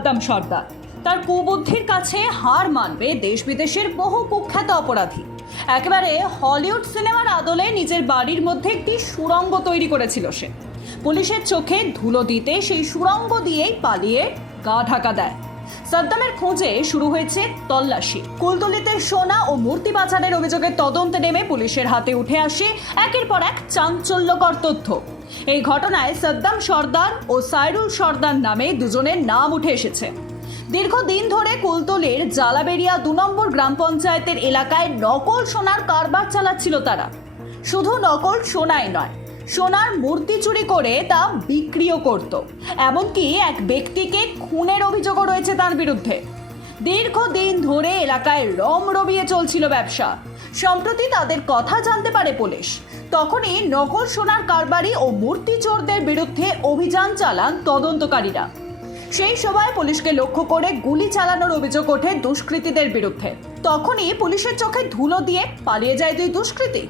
সাদ্দাম সর্দার। তার কুবুদ্ধির কাছে হার মানবে দেশ বিদেশের বহু কুখ্যাত অপরাধী। একেবারে হলিউড সিনেমার আদলে নিজের বাড়ির মধ্যে একটি সুড়ঙ্গ তৈরি করেছিল সে। পুলিশের চোখে ধুলো দিতে সেই সুড়ঙ্গ দিয়েই পালিয়ে গা ঢাকা দেয়। সাদ্দামের খোঁজে শুরু হয়েছে তল্লাশি। কুলতলিতে সোনা ও মূর্তি পাচারের অভিযোগের তদন্তে নেমে পুলিশের হাতে উঠে আসে একের পর এক চাঞ্চল্যকর তথ্য। এই ঘটনায় সাদ্দাম সর্দার ও সাইরুল সর্দার নামে দুজনের নাম উঠে এসেছে। দীর্ঘদিন ধরে কুলতলির জালাবেরিয়া 2 নম্বর গ্রাম পঞ্চায়েতের এলাকায় নকল সোনার কারবার চালাচ্ছিল তারা। শুধু নকল সোনাই নয়, সোনার মূর্তি চুরি করে তা বিক্রিও করত। এমনকি এক ব্যক্তিকে খুনের অভিযোগও রয়েছে তার বিরুদ্ধে। দীর্ঘদিন ধরে এলাকায় রমরমিয়ে চলছিল ব্যবসা। সম্প্রতি তাদের কথা জানতে পারে পুলিশ। তখনই নকল সোনার কারবারি ও মূর্তি চোরদের বিরুদ্ধে অভিযান চালান তদন্তকারীরা। সেই সময় পুলিশকে লক্ষ্য করে গুলি চালানোর অভিযোগ ওঠে দুষ্কৃতীদের বিরুদ্ধে। তখনই পুলিশের চোখে ধুলো দিয়ে পালিয়ে যায় 2 দুষ্কৃতী।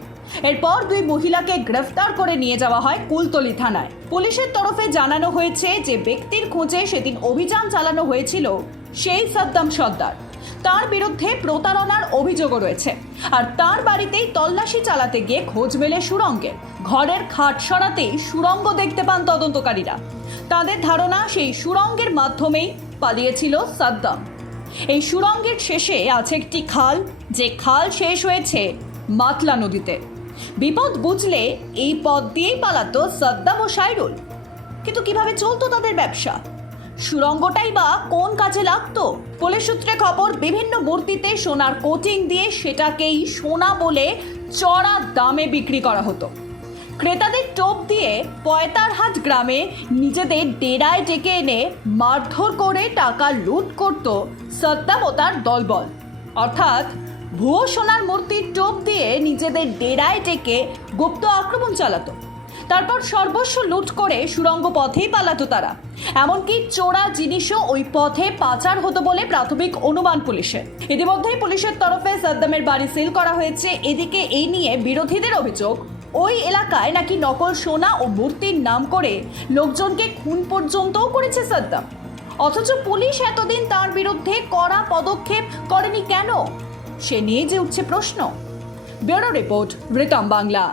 এরপর 2 মহিলাকে গ্রেফতার করে নিয়ে যাওয়া হয় কুলতলি থানায়। পুলিশের তরফে জানানো হয়েছে যে ব্যক্তির খোঁজে সেদিন অভিযান চালানো হয়েছিল সেই সাদ্দাম সর্দার। তার বিরুদ্ধে প্রতারণার অভিযোগও রয়েছে। আর তার বাড়িতেই তল্লাশি চালাতে গিয়ে খোঁজ মেলে সুড়ঙ্গের। ঘরের খাট সরাতেই সুড়ঙ্গ দেখতে পান তদন্তকারীরা। তাদের ধারণা সেই সুড়ঙ্গের মাধ্যমেই পালিয়েছিল সাদ্দাম। এই সুড়ঙ্গের শেষে আছে একটি খাল, যে খাল শেষ হয়েছে মাতলা নদীতে। বিপদ বুঝলে এই পথ দিয়েই পালাতো সাদ্দাম ও সাইরুল। কিন্তু কিভাবে চলতো তাদের ব্যবসা? সুড়ঙ্গটাই বা কোন কাজে লাগতো? পুলিশ সূত্রে খবর, বিভিন্ন মূর্তিতে সোনার কোটিং দিয়ে সেটাকেই সোনা বলে চড়া দামে বিক্রি করা হতো। ক্রেতাদের টোপ দিয়ে পয়তারহাট গ্রামে নিজেদের ডেরায় ডেকে এনে মারধর করে টাকা লুট করত সাদ্দাম ও তার দলবল। অর্থাৎ ভুয়ো সোনার মূর্তির টোপ দিয়ে নিজেদের ডেরায় ডেকে গুপ্ত আক্রমণ চালাতো। তারপর সর্বস্ব লুট করে সুড়ঙ্গ পথেই পালাতো তারা। এমনকি চোরা জিনিসও ওই পথে পাচার হতো বলে প্রাথমিক অনুমান পুলিশের। ইতিমধ্যেই পুলিশের তরফে সাদ্দামের বাড়ি সিল করা হয়েছে। এদিকে এই নিয়ে বিরোধীদের অভিযোগ, ওই এলাকায় নাকি নকল সোনা ও মূর্তির নাম করে লোকজনকে খুন পর্যন্তও করেছে সাদ্দাম। অথচ পুলিশ এতদিন তার বিরুদ্ধে কড়া পদক্ষেপ করেনি কেন? সে নিয়ে যে উঠছে প্রশ্ন। Bureau report, Ritam Bangla.